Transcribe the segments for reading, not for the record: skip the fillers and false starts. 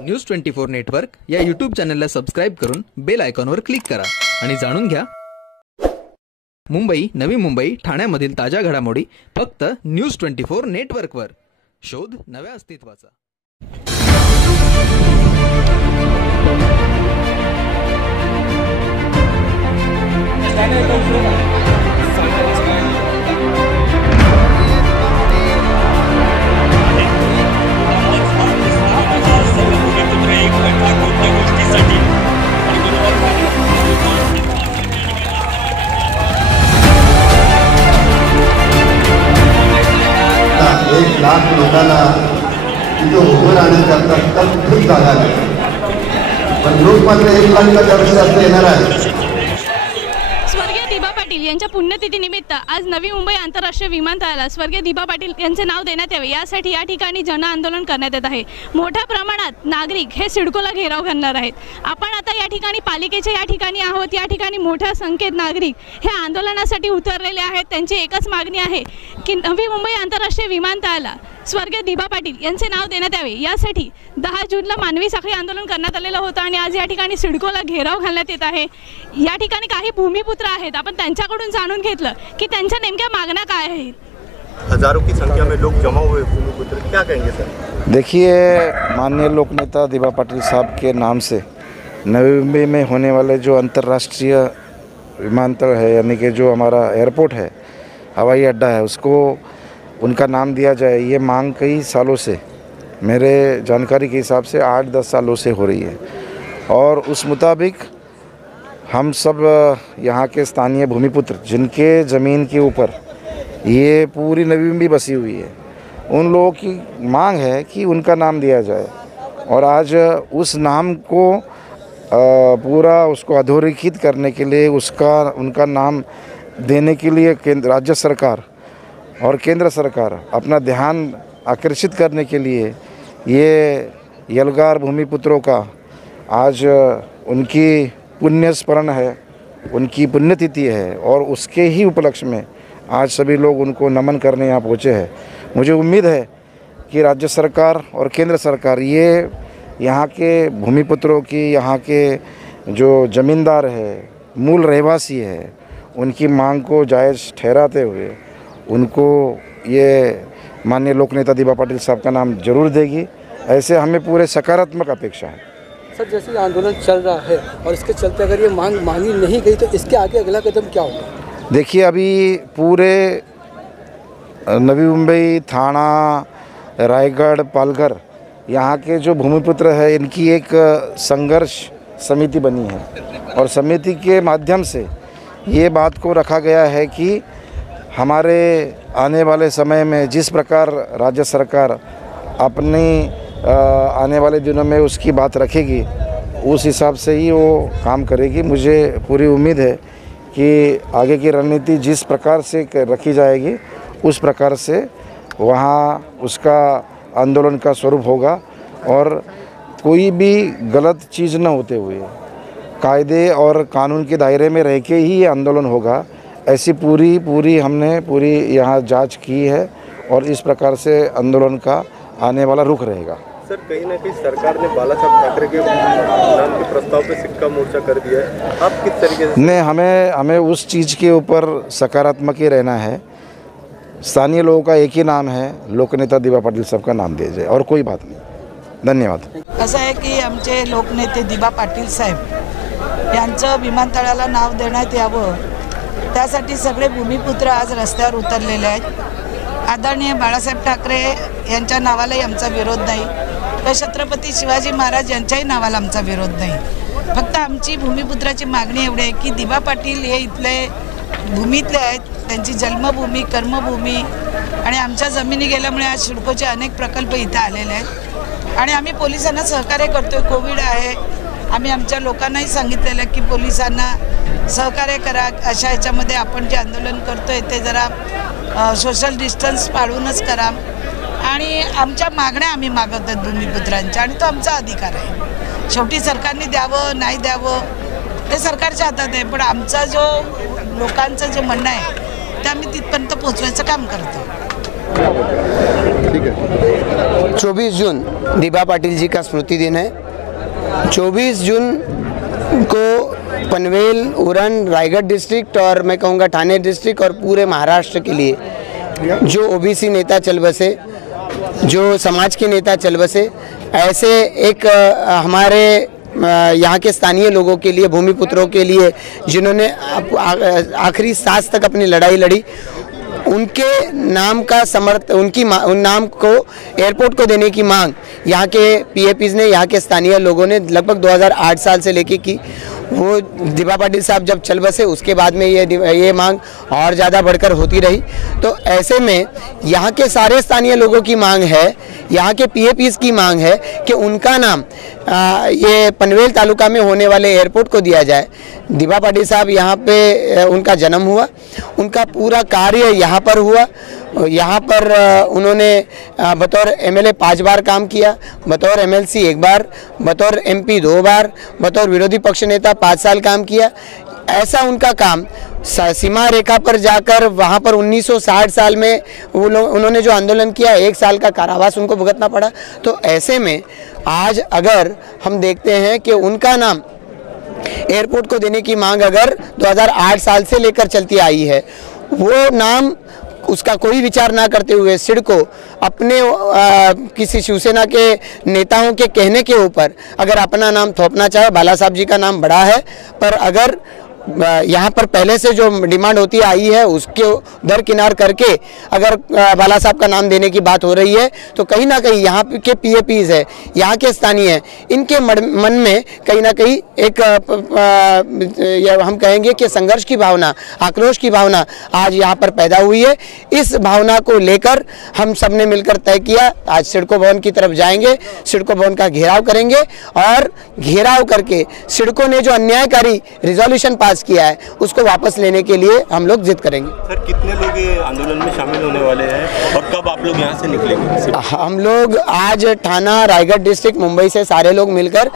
News 24 network या YouTube चॅनलला subscribe करून बेल आयकॉनवर क्लिक करा आणि जाणून घ्या मुंबई, नवी मुंबई, ठाण्यामधील ताज्या घडामोडी फक्त न्यूज 24 नेटवर्कवर. शोध नव्या अस्तित्वाचा. एक लाख लोकांना तिथं उभं राहण्याकरता खूप जागा आहे, पण लोक मात्र 1 लाखाच्या जास्त येणार आहे. स्वर्गीय दिबा पाटील यांच्या पुण्यतिथीनिमित्त आज नवी मुंबई आंतरराष्ट्रीय विमानतळाला स्वर्गीय दिबा पाटील यांचे नाव देण्यात यावे यासाठी या ठिकाणी जन आंदोलन करण्यात येत आहे. मोठ्या प्रमाणात नागरिक हे सिडकोला घेराव करणार आहेत. आपण आता या ठिकाणी पालिकेच्या या ठिकाणी आहोत. या ठिकाणी मोठ्या संख्येत नागरिक हे आंदोलनासाठी उतरलेले आहेत. त्यांची एकच मागणी आहे की नवी मुंबई आंतरराष्ट्रीय विमानतळाला स्वर्गीय दिबा पाटील यांचे नाव देण्यात यावे. यासाठी 10 जूनला मानवी साखळी आंदोलन करण्यात आलेलं होतं आणि आज या ठिकाणी सिडकोला घेराव घालण्यात येत आहे. या ठिकाणी काही भूमिपुत्र आहेत. आपण त्यांच्याकडून जाणून घेतलं की त्यांच्या नेमक्या मागण्या काय आहेत. हजारों की संख्या में लोग जमा हुए भूमिपुत्र, क्या कहेंगे सर? देखिए, माननीय लोकनेता दिबा पाटिल साहब के नाम से नवी मुंबई में होने वाले जो अंतर्राष्ट्रीय विमानतल है, यानी कि जो हमारा एयरपोर्ट है, हवाई अड्डा है, उसको उनका नाम दिया जाए, ये मांग कई सालों से, मेरे जानकारी के हिसाब से 8-10 सालों से हो रही है. और उस मुताबिक हम सब यहाँ के स्थानीय भूमिपुत्र जिनके ज़मीन के ऊपर ये पूरी नवी मुंबई बसी हुई है, उन लोगों की मांग है कि उनका नाम दिया जाए. और आज उस नाम को पूरा उसको अधोरेखित करने के लिए उनका नाम देने के लिए राज्य सरकार और केंद्र सरकार अपना ध्यान आकर्षित करने के लिए ये यलगार भूमिपुत्रों का आज उनकी पुण्य स्मरण है, उनकी पुण्यतिथि है और उसके ही उपलक्ष्य में आज सभी लोग उनको नमन करने यहाँ पहुँचे हैं. मुझे उम्मीद है कि राज्य सरकार और केंद्र सरकार ये यहाँ के भूमिपुत्रों की, यहाँ के जो ज़मींदार है, मूल रहवासी है, उनकी मांग को जायज़ ठहराते हुए उनको ये माननीय लोकनेता दिबा पाटिल साहब का नाम जरूर देगी. ऐसे हमें पूरे सकारात्मक अपेक्षा है. सर, जैसे आंदोलन चल रहा है और इसके चलते अगर ये मांग मानी नहीं गई तो इसके आगे अगला कदम क्या होगा? देखिए, अभी पूरे नवी मुंबई, थाना, रायगढ़, पालघर, यहाँ के जो भूमिपुत्र है, इनकी एक संघर्ष समिति बनी है और समिति के माध्यम से ये बात को रखा गया है कि हमारे आने वाले समय में जिस प्रकार राज्य सरकार अपनी आने वाले दिनों में उसकी बात रखेगी, उस हिसाब से ही वो काम करेगी. मुझे पूरी उम्मीद है कि आगे की रणनीति जिस प्रकार से रखी जाएगी, उस प्रकार से वहाँ उसका आंदोलन का स्वरूप होगा और कोई भी गलत चीज़ न होते हुए कायदे और कानून के दायरे में रह के ही ये आंदोलन होगा. ऐसी पूरी हमने यहाँ जांच की है और इस प्रकार से आंदोलन का आने वाला रुख रहेगा. सर, कहीं ना कहीं सरकार ने बाला साहब ठाकरे के नाम के प्रस्ताव पे सिक्का मोर्चा कर दिया है. आप किस तरीके से? नहीं, हमें उस चीज़ के ऊपर सकारात्मक ही रहना है. स्थानीय लोगों का एक ही नाम है, लोकनेता दिबा पाटिल साहब का नाम दिया जाए और कोई बात नहीं. धन्यवाद. असं आहे की आमचे लोकनेते दिबा पाटील साहेब यांचं विमानतळाला नाव देण्यात यावं, त्यासाठी सगळे भूमिपुत्र आज रस्त्यावर उतरलेले आहेत. आदरणीय बाळासाहेब ठाकरे यांच्या नावालाही आमचा विरोध नाही, तर छत्रपती शिवाजी महाराज यांच्याही नावाला आमचा विरोध नाही. फक्त आमची भूमिपुत्राची मागणी एवढी आहे की दिबा पाटील हे इथले भूमीतले आहेत, त्यांची जन्मभूमी, कर्मभूमी आणि आमच्या जमिनी गेल्यामुळे आज सिडकोचे अनेक प्रकल्प इथं आलेले आहेत आणि आम्ही पोलिसांना सहकार्य करतोय. कोविड आहे, आम्ही आमच्या लोकांनाही सांगितलेलं की पोलिसांना सहकार्य करा. अशा ह्याच्यामध्ये आपण जे आंदोलन करतोय ते जरा सोशल डिस्टन्स पाळूनच करा आणि आमच्या मागण्या आम्ही मागवतो भूमिपुत्रांच्या आणि तो आमचा अधिकार आहे. शेवटी सरकारने द्यावं नाही द्यावं ते सरकारच्या हातात आहे, पण आमचा जो लोकांचं जे म्हणणं आहे ते आम्ही तिथपर्यंत पोहोचवायचं काम करतो. ठीक है। 24 जून दिबा पाटिल जी का स्मृति दिन है। 24 जून को पनवेल, उरण, रायगढ़ डिस्ट्रिक्ट और मैं कहूँगा ठाणे डिस्ट्रिक्ट और पूरे महाराष्ट्र के लिए जो ओबीसी नेता चल बसे, जो समाज के नेता चल बसे, ऐसे एक हमारे यहाँ के स्थानीय लोगों के लिए, भूमिपुत्रों के लिए जिन्होंने आखिरी सांस तक अपनी लड़ाई लड़ी, उनके नाम का उन नाम को एयरपोर्ट को देने की मांग यहाँ के पीएपीज ने, यहाँ के स्थानीय लोगों ने लगभग 2008 साल से लेके की। वो दिबा पाटिल साहब जब चल बसे उसके बाद में ये मांग और ज़्यादा बढ़कर होती रही। तो ऐसे में यहाँ के सारे स्थानीय लोगों की मांग है, यहाँ के पीएपीज की मांग है कि उनका नाम ये पनवेल तालुका में होने वाले एयरपोर्ट को दिया जाए। दिबा पाटिल साहब यहाँ पे उनका जन्म हुआ, उनका पूरा कार्य यहाँ पर हुआ। यहाँ पर उन्होंने बतौर एमएलए 5 बार काम किया, बतौर एमएलसी 1 बार, बतौर एमपी 2 बार, बतौर विरोधी पक्ष नेता 5 साल काम किया। ऐसा उनका काम सीमा रेखा पर जाकर वहाँ पर 1960 साल में उन्होंने जो आंदोलन किया, 1 साल का कारावास उनको भुगतना पड़ा। तो ऐसे में आज अगर हम देखते हैं कि उनका नाम एयरपोर्ट को देने की मांग अगर 2008 साल से लेकर चलती आई है, वो नाम उसका कोई विचार ना करते हुए सिडको अपने किसी शिवसेना के नेताओं के कहने के ऊपर अगर अपना नाम थोपना चाहे, बाला साहब जी का नाम बड़ा है, पर अगर यहाँ पर पहले से जो डिमांड होती आई है उसके दरकिनार करके अगर बाला साहब का नाम देने की बात हो रही है, तो कहीं ना कहीं यहाँ के पीएपीज है, यहाँ के स्थानीय, इनके मन में कहीं ना कहीं एक हम कहेंगे कि संघर्ष की भावना, आक्रोश की भावना आज यहाँ पर पैदा हुई है। इस भावना को लेकर हम सब ने मिलकर तय किया, आज सिडको भवन की तरफ जाएंगे, सिडको भवन का घेराव करेंगे और घेराव करके सिडको ने जो अन्यायकारी रिजोल्यूशन पास किया है उसको वापस लेने के लिए हम लोग जिद करेंगे। सर, कितने लोग ये आंदोलन में शामिल होने वाले हैं और कब आप लोग यहाँ से निकलेंगे? हम लोग आज ठाणा, रायगढ़ डिस्ट्रिक्ट, मुंबई से सारे लोग मिलकर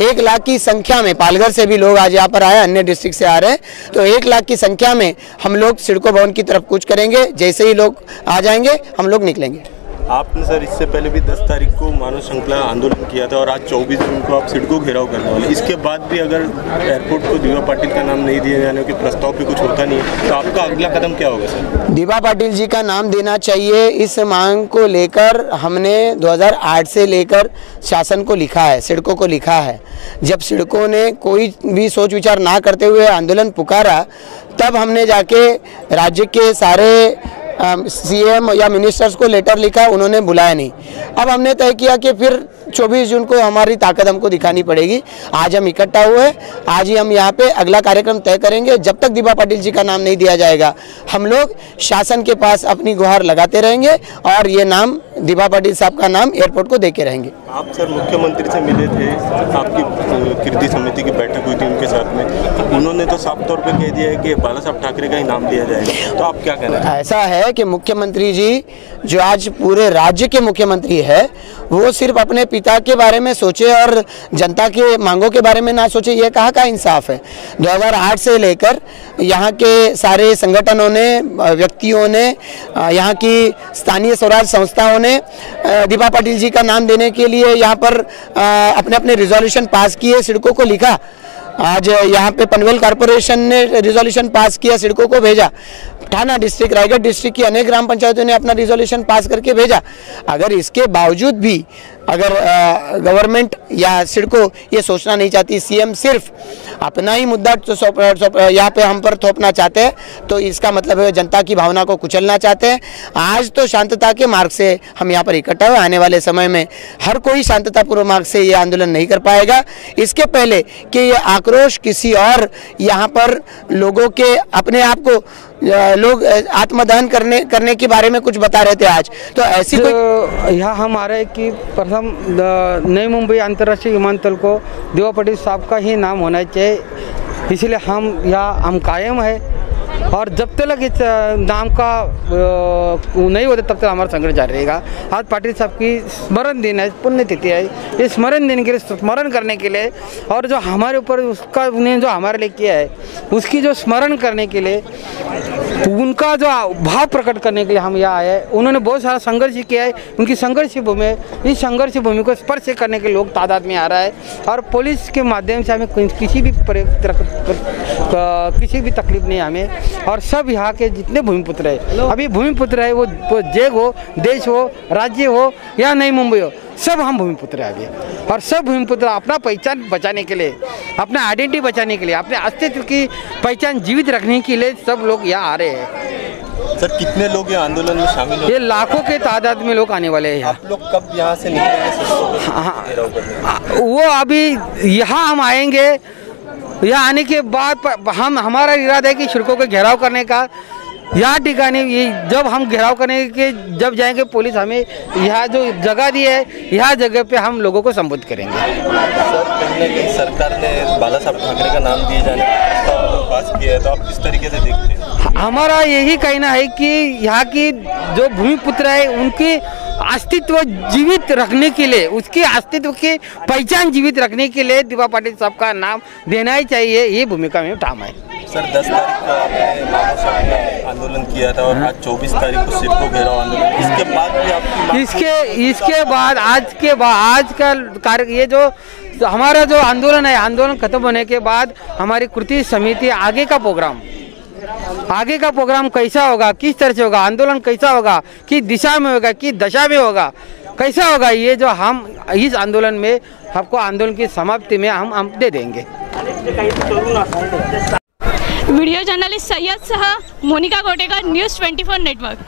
1 लाख की संख्या में, पालघर से भी लोग आज यहाँ पर आए, अन्य डिस्ट्रिक्ट से आ रहे हैं, तो 1 लाख की संख्या में हम लोग सिडको भवन की तरफ कूच करेंगे। जैसे ही लोग आ जाएंगे हम लोग निकलेंगे। आपने सर इससे पहले भी 10 तारीख को मानव श्रृंखला आंदोलन किया था और आज 24 जून को आप सिडको घेराव करने वाले, इसके बाद भी अगर एयरपोर्ट को दिबा पाटिल का नाम नहीं दिए जाने के प्रस्ताव पे कुछ होता नहीं है, तो आपका अगला कदम क्या होगा सर? दिबा पाटिल जी का नाम देना चाहिए, इस मांग को लेकर हमने 2008 से लेकर शासन को लिखा है, सिडको को लिखा है। जब सिडको ने कोई भी सोच विचार ना करते हुए आंदोलन पुकारा, तब हमने जाके राज्य के सारे सीएम या मिनिस्टर्स को लेटर लिखा, उन्होंने बुलाया नहीं। अब हमने तय किया कि फिर 24 जून को हमारी ताकत हमको दिखानी पड़ेगी। आज हम इकट्ठा हुए, आज ही हम यहाँ पे अगला कार्यक्रम तय करेंगे। जब तक दिबा पाटिल जी का नाम नहीं दिया जाएगा हम लोग शासन के पास अपनी गुहार लगाते रहेंगे और ये नाम दिबा पाटिल साहब का नाम एयरपोर्ट को देके रहेंगे। आप सर मुख्यमंत्री से मिले थे, आपकी कीर्ति समिति की बैठक हुई थी उनके साथ में, उन्होंने तो साफ तौर पर कह दिया है कि बाला साहब ठाकरे का ही नाम दिया जाएगा, तो आप क्या कहना है? ऐसा है कि मुख्यमंत्री जी जो आज पूरे राज्य के मुख्यमंत्री है, वो सिर्फ अपने पिता के बारे में सोचे और जनता के मांगों के बारे में ना सोचे, ये कहाँ का इंसाफ है? 2008 से लेकर यहाँ के सारे संगठनों ने, व्यक्तियों ने, यहाँ की स्थानीय स्वराज संस्थाओं ने दिबा पाटिल जी का नाम देने के लिए यहाँ पर अपने अपने रिजोल्यूशन पास किए, सिडको को लिखा। आज यहाँ पे पनवेल कॉरपोरेशन ने रिजोल्यूशन पास किया, सिडको को भेजा। ठाणा डिस्ट्रिक्ट, रायगढ़ डिस्ट्रिक्ट की अनेक ग्राम पंचायतों ने अपना रिजोल्यूशन पास करके भेजा। अगर इसके बावजूद भी अगर गवर्नमेंट या सिडको ये सोचना नहीं चाहती, सीएम सिर्फ अपना ही मुद्दा यहाँ पे हम पर थोपना चाहते हैं, तो इसका मतलब है जनता की भावना को कुचलना चाहते हैं। आज तो शांतता के मार्ग से हम यहाँ पर इकट्ठा हुए, आने वाले समय में हर कोई शांततापूर्व मार्ग से ये आंदोलन नहीं कर पाएगा। इसके पहले कि ये आक्रोश किसी और यहाँ पर लोगों के अपने आप को लोग आत्मदहन करने के बारे में कुछ बता रहे थे आज, तो ऐसी कोई यहाँ हम आ रहे हैं कि प्रथम नई मुंबई अंतर्राष्ट्रीय विमानतल को दिबा पाटिल साहब का ही नाम होना चाहिए, इसलिए हम यहाँ कायम है और जब तक इस नाम का नहीं होता तब तक हमारा संघर्ष जारी रहेगा। आज पाटिल साहब की स्मरण दिन है, पुण्यतिथि है। इस स्मरण दिन के लिए स्मरण करने के लिए और जो हमारे ऊपर उसका उन्हें जो हमारे लिए किया है उसकी जो स्मरण करने के लिए, उनका जो भाव प्रकट करने के लिए हम यहाँ आए। उन्होंने बहुत सारा संघर्ष किया है, उनकी संघर्ष भूमि, इस संघर्ष भूमि को स्पर्श करने के लोग तादाद में आ रहा है और पुलिस के माध्यम से हमें किसी भी तकलीफ नहीं हमें। और सब यहाँ के जितने भूमिपुत्र है, अभी भूमिपुत्र है, वो जेग हो, देश हो, राज्य हो या नई मुंबई हो, सब हम भूमिपुत्र हैं अभी। और सब भूमिपुत्र अपना पहचान बचाने के लिए, अपना आइडेंटिटी बचाने के लिए, अपने अस्तित्व की पहचान जीवित रखने के लिए सब लोग यहाँ आ रहे हैं। सर कितने लोग ये आंदोलन में शामिल हो? ये लाखों के तादाद में लोग आने वाले हैं। आप लोग कब यहाँ से निकलेंगे? हाँ, वो अभी यहाँ हम आएंगे। यहाँ आने के बाद हमारा इरादा है कि सड़कों का घेराव करने का। यहाँ ठिकाने जब हम घेराव करने के जब जाएंगे, पुलिस हमें यहाँ जो जगह दी है, यहाँ जगह पे हम लोगों को संबोधित करेंगे। सर कहीं ना कहीं सरकार ने बाला साहब ठाकरे का नाम दिए जाने का पास किया है, तो आप किस तरीके से देखते हैं? हमारा यही कहना है कि यहाँ की जो भूमिपुत्र है उनके अस्तित्व जीवित रखने के लिए, उसके अस्तित्व की पहचान जीवित रखने के लिए दिबा पाटिल साहब का नाम देना ही चाहिए। ये भूमिका में ठाम है। सर 10 तारीख को आपने मानव साहब आंदोलन किया था और आज 24 तारीख को सिडको घेराव आंदोलन, इसके बाद भी आपकी इसके बाद आज का कार्य, ये जो हमारा जो आंदोलन है, आंदोलन खत्म होने के बाद हमारी कृति समिति आगे का प्रोग्राम कैसा होगा, किस तरह से होगा, आंदोलन कैसा होगा, किस दिशा में होगा, किस दशा में होगा, कैसा होगा, ये जो हम इस आंदोलन में आपको आंदोलन की समाप्ति में हम दे देंगे। व्हिडिओ जर्नलिस्ट सय्यद सह मोनिका गोटेकर, न्यूज 24 नेटवर्क।